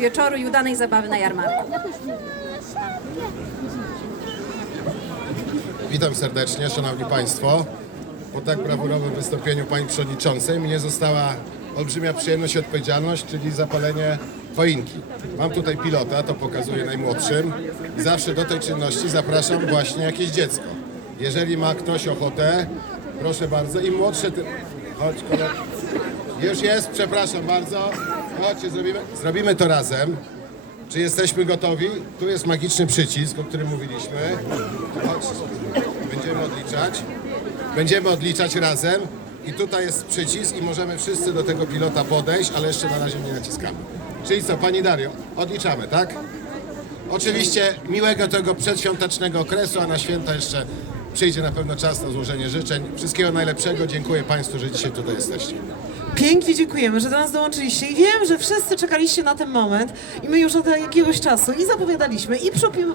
wieczoru i udanej zabawy na jarmarku. Witam serdecznie, Szanowni Państwo. Po tak brawurowym wystąpieniu Pani Przewodniczącej mnie została olbrzymia przyjemność i odpowiedzialność, czyli zapalenie choinki. Mam tutaj pilota, to pokazuję najmłodszym zawsze do tej czynności zapraszam właśnie jakieś dziecko. Jeżeli ma ktoś ochotę, proszę bardzo. Im młodsze, tym... Chodź, kolega. Już jest, przepraszam bardzo. Chodźcie, zrobimy, zrobimy to razem. Czy jesteśmy gotowi? Tu jest magiczny przycisk, o którym mówiliśmy. Chodź. Będziemy odliczać. Będziemy odliczać razem. I tutaj jest przycisk i możemy wszyscy do tego pilota podejść, ale jeszcze na razie nie naciskamy. Czyli co, Pani Dario, odliczamy, tak? Oczywiście miłego tego przedświątecznego okresu, a na święta jeszcze przyjdzie na pewno czas na złożenie życzeń. Wszystkiego najlepszego. Dziękuję Państwu, że dzisiaj tutaj jesteście. Pięknie dziękujemy, że do nas dołączyliście i wiem, że wszyscy czekaliście na ten moment i my już od jakiegoś czasu i zapowiadaliśmy i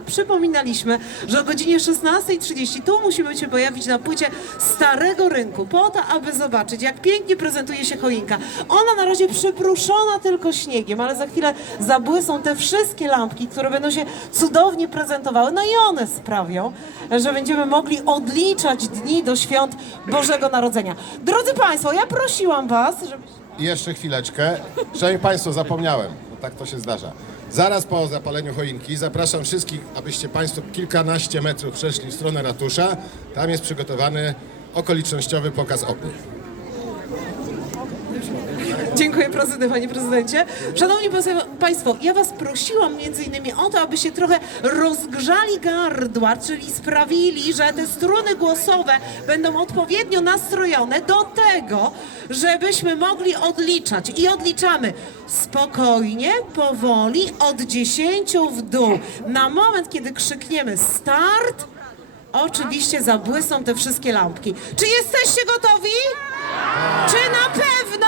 przypominaliśmy, że o godzinie 16.30 tu musimy się pojawić na płycie Starego Rynku po to, aby zobaczyć jak pięknie prezentuje się choinka. Ona na razie przypruszona tylko śniegiem, ale za chwilę zabłysą te wszystkie lampki, które będą się cudownie prezentowały, no i one sprawią, że będziemy mogli odliczać dni do świąt Bożego Narodzenia. Drodzy Państwo, ja prosiłam Was, żeby... I jeszcze chwileczkę. Szanowni Państwo, zapomniałem, bo tak to się zdarza. Zaraz po zapaleniu choinki zapraszam wszystkich, abyście Państwo kilkanaście metrów przeszli w stronę ratusza. Tam jest przygotowany okolicznościowy pokaz ogni. Dziękuję prezydent, panie prezydencie. Szanowni państwo- ja was prosiłam między innymi o to, abyście trochę rozgrzali gardła, czyli sprawili, że te struny głosowe będą odpowiednio nastrojone do tego, żebyśmy mogli odliczać. I odliczamy spokojnie, powoli, od 10 w dół. Na moment, kiedy krzykniemy start, oczywiście zabłysną te wszystkie lampki. Czy jesteście gotowi? Czy na pewno?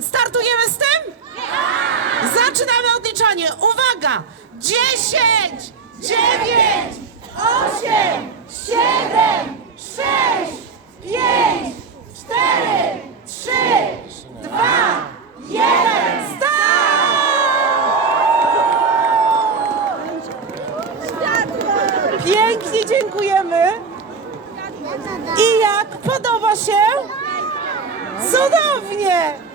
Startujemy z tym? Zaczynamy odliczanie. Uwaga! 10, 9, 8, 7, 6, 5, 4, 3, 2, 1, start! Pięknie dziękujemy. I jak podoba się? Cudownie!